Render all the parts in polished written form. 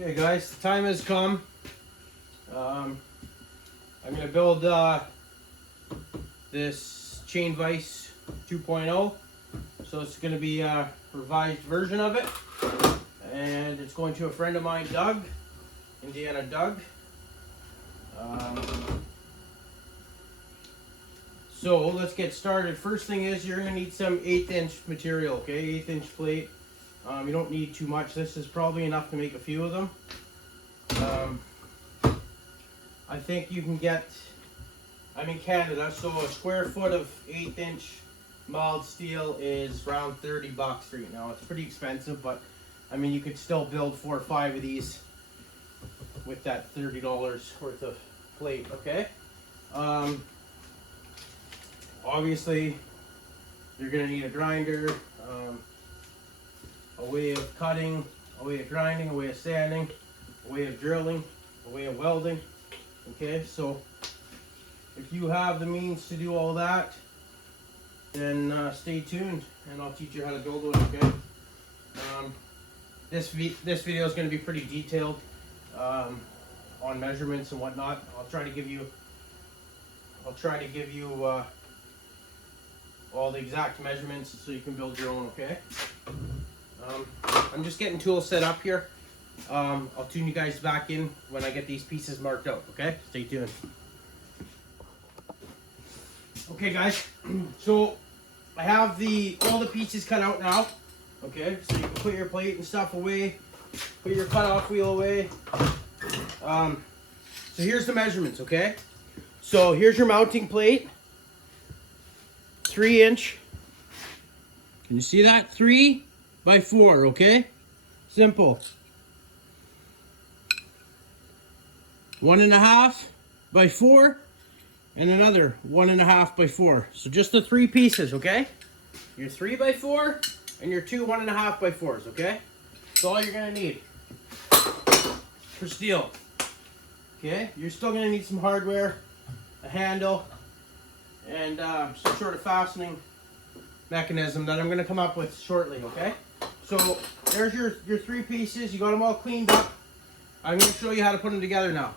Okay guys, the time has come. I'm going to build this chain vise 2.0. So it's going to be a revised version of it. And it's going to a friend of mine, Doug, Indiana Doug. So let's get started. First thing is you're going to need some 1/8 inch material, okay? 1/8 inch plate. You don't need too much. This is probably enough to make a few of them. I think you can get, I'm in Canada, so a square foot of 1/8 inch mild steel is around 30 bucks right now. It's pretty expensive, but I mean, you could still build 4 or 5 of these with that $30 worth of plate, okay? Obviously, you're gonna need a grinder, a way of cutting, a way of grinding, a way of sanding, a way of drilling, a way of welding. Okay, so if you have the means to do all that, then stay tuned and I'll teach you how to build one. Okay. This video is going to be pretty detailed on measurements and whatnot. I'll try to give you all the exact measurements so you can build your own. Okay. I'm just getting tools set up here. I'll tune you guys back in when I get these pieces marked out, okay? Stay tuned. Okay guys, so I have all the pieces cut out now, okay? So you can put your plate and stuff away, put your cutoff wheel away. So here's the measurements, okay? So here's your mounting plate, 3 inch. Can you see that? 3 by 4, okay? Simple. 1.5 by 4 and another 1.5 by 4. So just the 3 pieces, okay? Your 3 by 4 and your 2 1.5 by 4s, okay? That's all you're gonna need for steel. Okay, you're still gonna need some hardware, a handle, and some sort of fastening mechanism that I'm gonna come up with shortly, okay? So there's your 3 pieces. You got them all cleaned up. I'm gonna show you how to put them together now.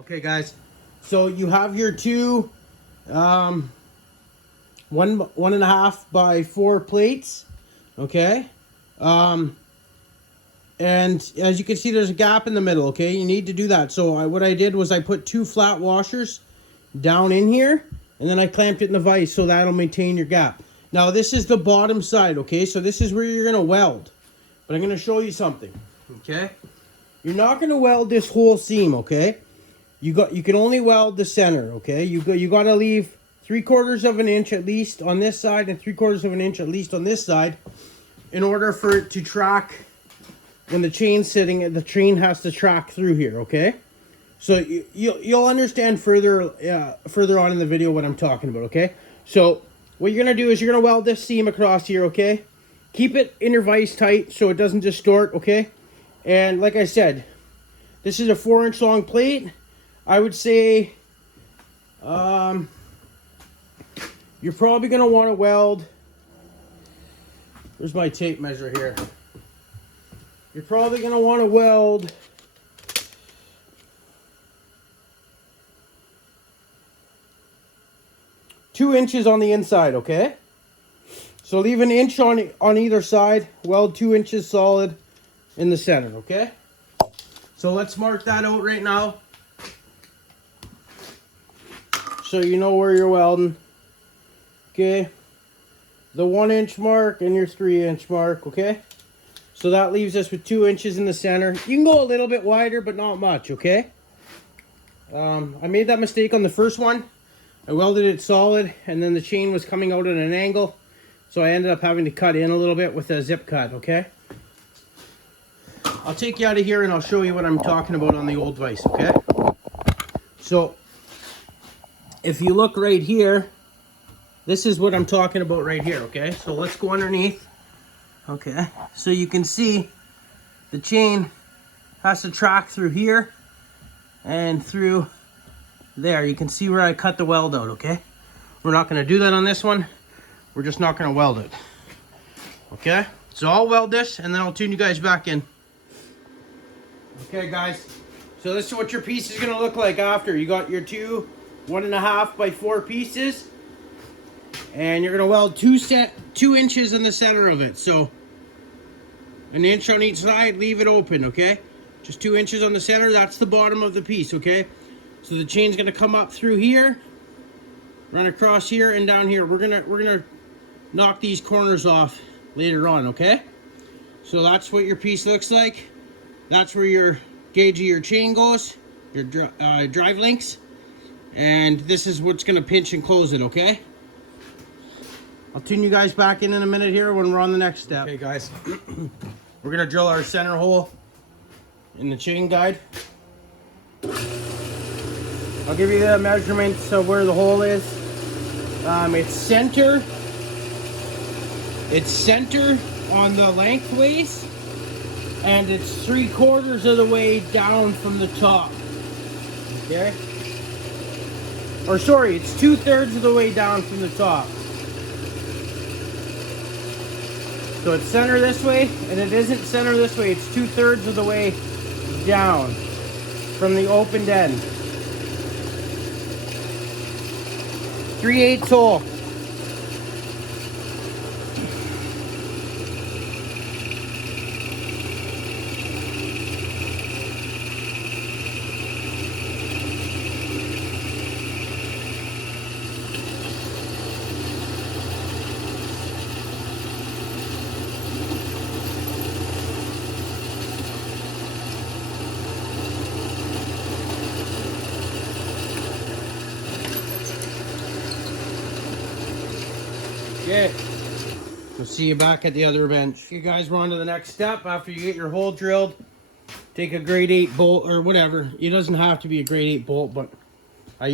Okay guys, so you have your 2 1.5 by 4 plates, okay? And as you can see, there's a gap in the middle, okay? You need to do that. So what I did was I put 2 flat washers down in here, and then I clamped it in the vise so that'll maintain your gap. Now this is the bottom side, okay? So this is where you're gonna weld, but I'm gonna show you something, okay? You're not gonna weld this whole seam, okay? You can only weld the center, okay? You gotta leave 3/4 of an inch at least on this side and 3/4 of an inch at least on this side in order for it to track. When the chain's sitting, the chain has to track through here, okay? So you'll understand further on in the video what I'm talking about, okay? So what you're gonna do is you're gonna weld this seam across here, okay? Keep it in your vise tight so it doesn't distort, okay? And like I said, this is a 4-inch long plate. I would say you're probably going to want to weld. There's my tape measure here. You're probably going to want to weld 2 inches on the inside, okay? So leave an inch on either side. Weld 2 inches solid in the center, okay? So let's mark that out right now, so you know where you're welding. Okay, the 1 inch mark and your 3 inch mark, okay? So that leaves us with 2 inches in the center. You can go a little bit wider, but not much, okay? I made that mistake on the first one. I welded it solid, and then the chain was coming out at an angle, so I ended up having to cut in a little bit with a zip cut, okay? I'll take you out of here and I'll show you what I'm talking about on the old vise, okay? So if you look right here, this is what I'm talking about right here, okay? So let's go underneath, okay? So you can see the chain has to track through here and through there. You can see where I cut the weld out, okay? We're not gonna do that on this one. We're just not gonna weld it. Okay, so I'll weld this and then I'll tune you guys back in. Okay guys, so this is what your piece is gonna look like after. You got your two 1.5 by 4 pieces, and you're gonna weld 2 inches in the center of it. So 1 inch on each side, leave it open, okay? Just 2 inches on the center, that's the bottom of the piece, okay? So the chain's gonna come up through here, run across here and down here. We're gonna knock these corners off later on, okay? So that's what your piece looks like. That's where your gauge of your chain goes, your drive links, and this is what's gonna pinch and close it, okay? I'll tune you guys back in a minute here when we're on the next step. Okay guys, we're gonna drill our center hole in the chain guide. I'll give you the measurements of where the hole is. It's center on the lengthways, and it's 3/4 of the way down from the top. Okay? Or sorry, it's 2/3 of the way down from the top. So it's center this way, and it isn't center this way. It's 2/3 of the way down from the opened end. 3/8 hole. Okay, we'll see you back at the other bench. You guys, we're on to the next step. After you get your hole drilled, take a grade 8 bolt or whatever. It doesn't have to be a grade 8 bolt, but I'm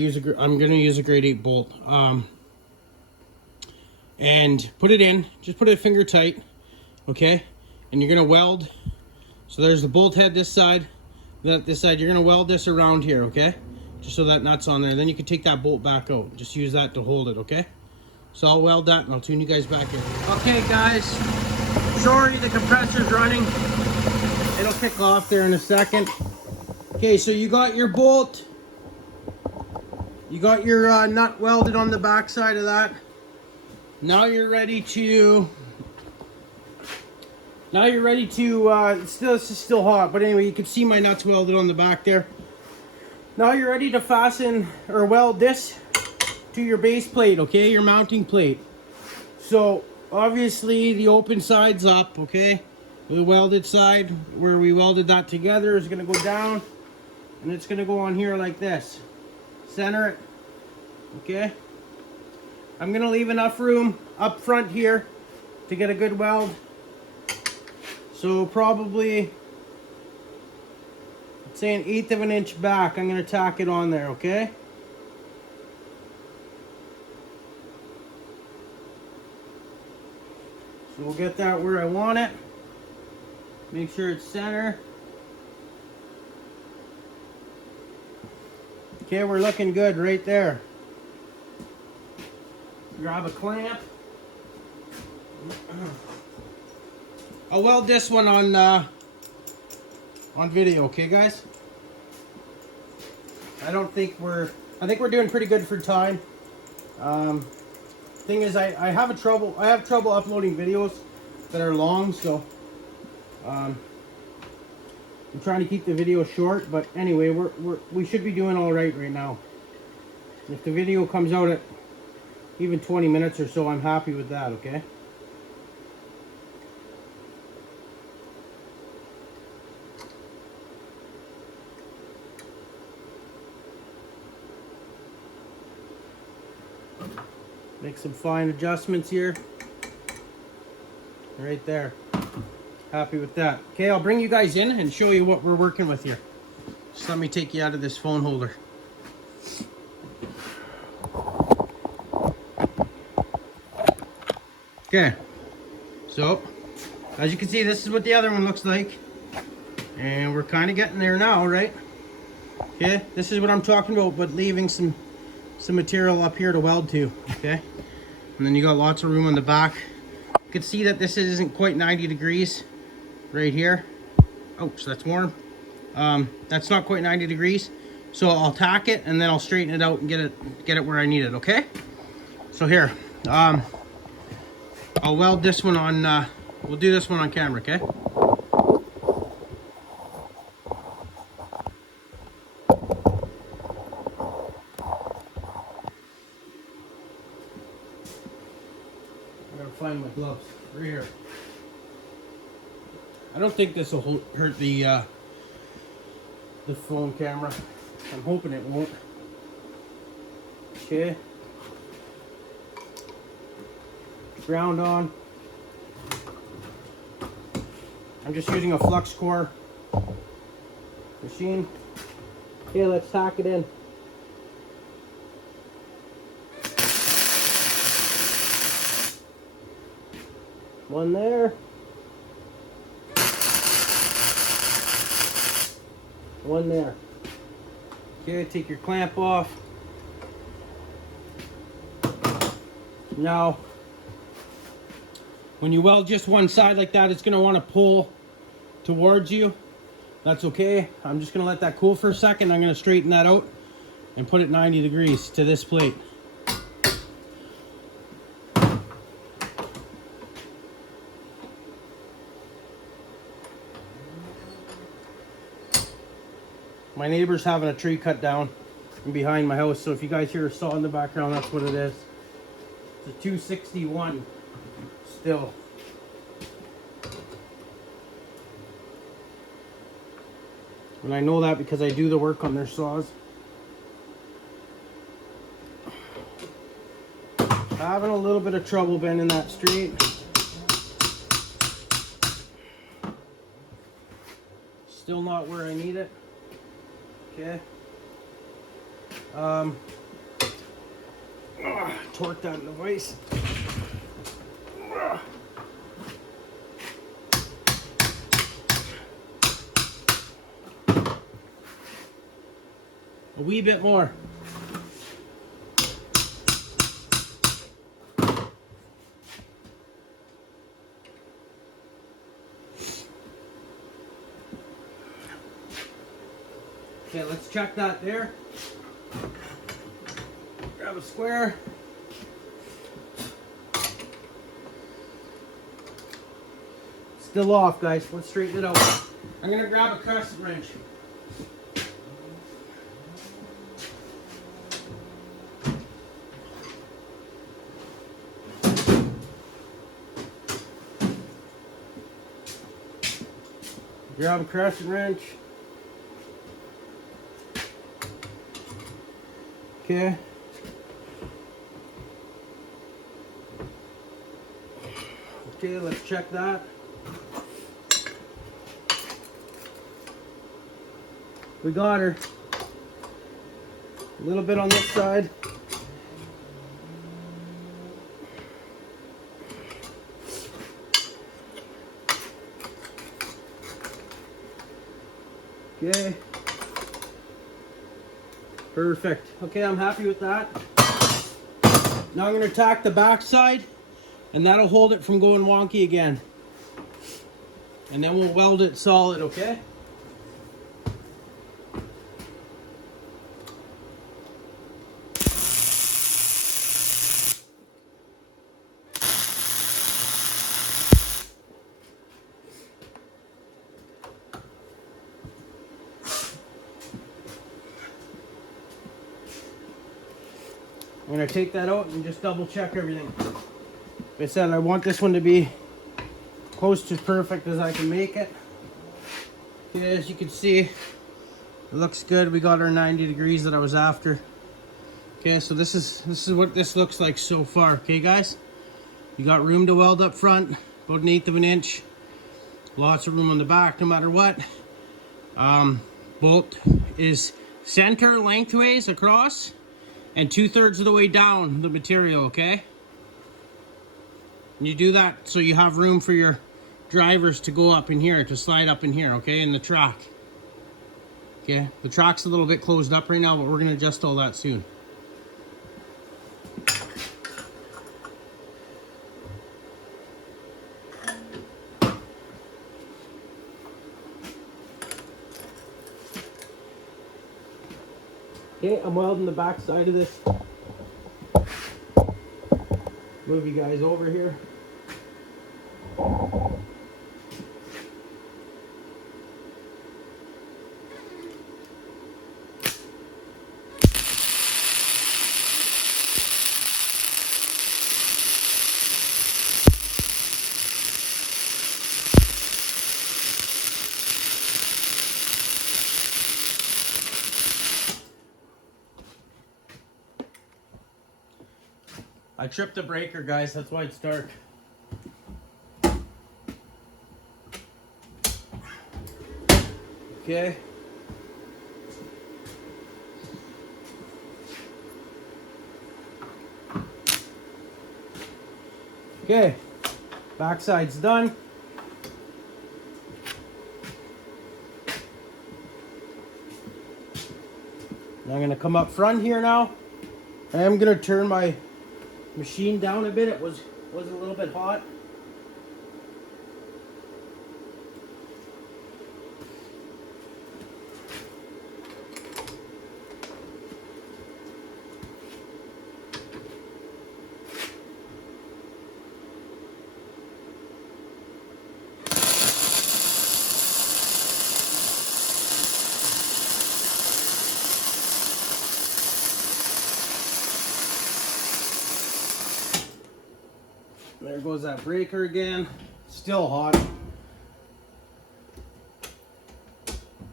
gonna use a grade 8 bolt. And put it in. Just put it finger tight, okay? And you're gonna weld. So there's the bolt head this side. This side. You're gonna weld this around here, okay? Just so that nut's on there. Then you can take that bolt back out. Just use that to hold it, okay? So I'll weld that and I'll tune you guys back in. Okay guys, sorry the compressor's running. It'll kick off there in a second. Okay, so you got your bolt. You got your nut welded on the back side of that. Now you're ready to... this is still hot, but anyway, you can see my nuts welded on the back there. Now you're ready to fasten or weld this to your base plate, okay, your mounting plate. So obviously the open side's up, okay. The welded side where we welded that together is gonna go down, and it's gonna go on here like this. Center it, okay. I'm gonna leave enough room up front here to get a good weld. So probably, let's say 1/8 of an inch back, I'm gonna tack it on there, okay. So we'll get that where I want it. Make sure it's center. Okay, we're looking good right there. Grab a clamp. I'll weld this one on video, okay guys? I think we're doing pretty good for time. Thing is, I have trouble uploading videos that are long, so I'm trying to keep the video short. But anyway, we should be doing all right now. If the video comes out at even 20 minutes or so, I'm happy with that, okay? Make some fine adjustments here. Right there. Happy with that. Okay, I'll bring you guys in and show you what we're working with here. Just let me take you out of this phone holder. Okay. So, as you can see, this is what the other one looks like. And we're kind of getting there now, right? Okay, this is what I'm talking about, but leaving some material up here to weld to, okay? And then you got lots of room on the back. You can see that this isn't quite 90 degrees right here. Oh, so that's warm. That's not quite 90 degrees. So I'll tack it and then I'll straighten it out and get it where I need it, okay? So here, I'll weld this one on, we'll do this one on camera, okay? I gotta find my gloves, right here. I don't think this will hurt the phone camera. I'm hoping it won't. Okay. Ground on. I'm just using a flux core machine. Okay, let's tack it in. One there. One there. Okay, take your clamp off. Now, when you weld just one side like that, it's going to want to pull towards you. That's okay. I'm just going to let that cool for a second. I'm going to straighten that out and put it 90 degrees to this plate. My neighbor's having a tree cut down behind my house, so if you guys hear a saw in the background, that's what it is. It's a 261 still. And I know that because I do the work on their saws. Having a little bit of trouble bending that straight. Still not where I need it. Okay. Torque that in the vise. A wee bit more. Okay, let's check that there. Grab a square. Still off, guys. Let's straighten it out. I'm gonna grab a crescent wrench. Grab a crescent wrench. Okay. Okay, let's check that. We got her. A little bit on this side. Okay. Perfect. Okay, I'm happy with that. Now I'm going to tack the back side, and that'll hold it from going wonky again. And then we'll weld it solid, okay? I'm going to take that out and just double check everything. Like I said, I want this one to be close to perfect as I can make it. Okay, as you can see, it looks good. We got our 90 degrees that I was after. Okay, so this is what this looks like so far. Okay, guys, you got room to weld up front, about 1/8 of an inch. Lots of room on the back, no matter what. Bolt is center lengthways across, and 2/3 of the way down the material, okay? And you do that so you have room for your drivers to go up in here, to slide up in here, okay, in the track. Okay, the track's a little bit closed up right now, but we're gonna adjust all that soon. Okay, I'm welding the back side of this. Move you guys over here. I tripped the breaker, guys, that's why it's dark. Okay. Okay, backside's done. I'm gonna come up front here now. I am gonna turn my machine down a bit. It was a little bit hot. There goes that breaker again. Still hot.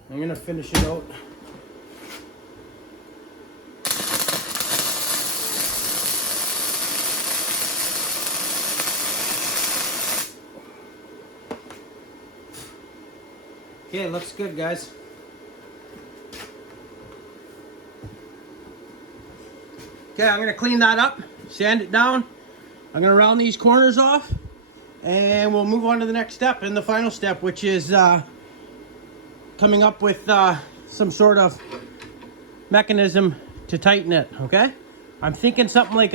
I'm gonna finish it out. Okay, looks good, guys. Okay, I'm gonna clean that up, sand it down. I'm gonna round these corners off, and we'll move on to the next step and the final step, which is coming up with some sort of mechanism to tighten it. Okay, I'm thinking something like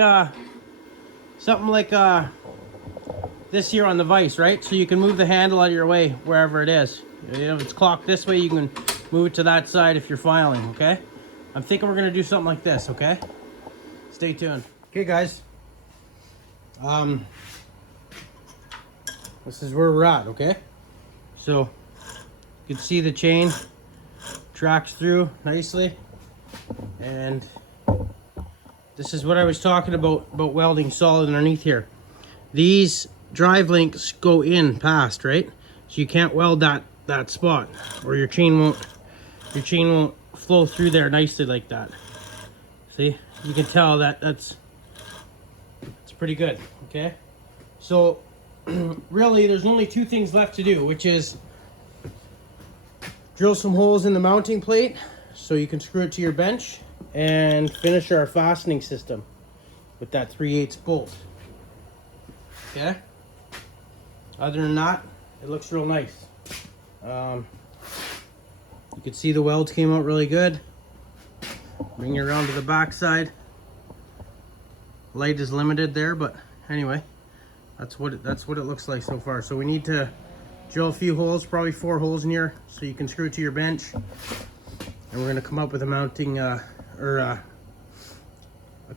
this here on the vise, right? So you can move the handle out of your way wherever it is. You know, if it's clocked this way, you can move it to that side if you're filing. Okay, I'm thinking we're gonna do something like this. Okay, stay tuned. Okay, guys. This is where we're at, okay? So you can see the chain tracks through nicely, and this is what I was talking about welding solid underneath here. These drive links go in past, right? So you can't weld that spot, or your chain won't flow through there nicely like that. See, you can tell that's pretty good. Okay, so really there's only two things left to do, which is drill some holes in the mounting plate so you can screw it to your bench, and finish our fastening system with that 3/8 bolt. Okay, other than that, it looks real nice. You can see the welds came out really good. Bring it around to the back side. Light is limited there, but anyway, that's what it looks like so far. So we need to drill a few holes, probably 4 holes in here, so you can screw it to your bench. And we're going to come up with a mounting a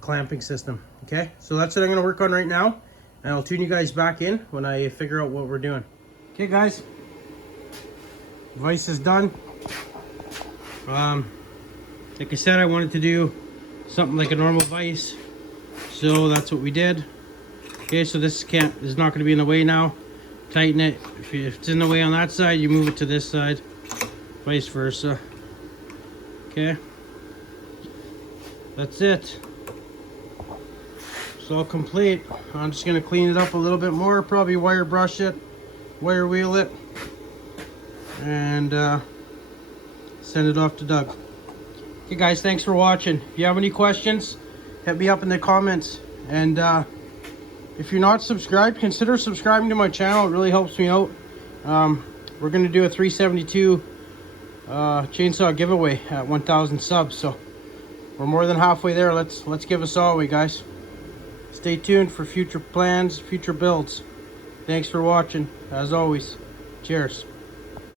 clamping system. Okay, so that's what I'm going to work on right now, and I'll tune you guys back in when I figure out what we're doing. Okay, guys, vise is done. Like I said, I wanted to do something like a normal vise. So that's what we did. Okay, so this is not going to be in the way now. Tighten it. If it's in the way on that side, you move it to this side. Vice versa. Okay. That's it. It's all complete. I'm just going to clean it up a little bit more. Probably wire brush it. Wire wheel it. And send it off to Doug. Okay, guys, thanks for watching. If you have any questions, hit me up in the comments, and if you're not subscribed, consider subscribing to my channel. It really helps me out. We're going to do a 372 chainsaw giveaway at 1,000 subs, so we're more than halfway there. Let's give us all away, guys. Stay tuned for future plans, future builds. Thanks for watching. As always, cheers.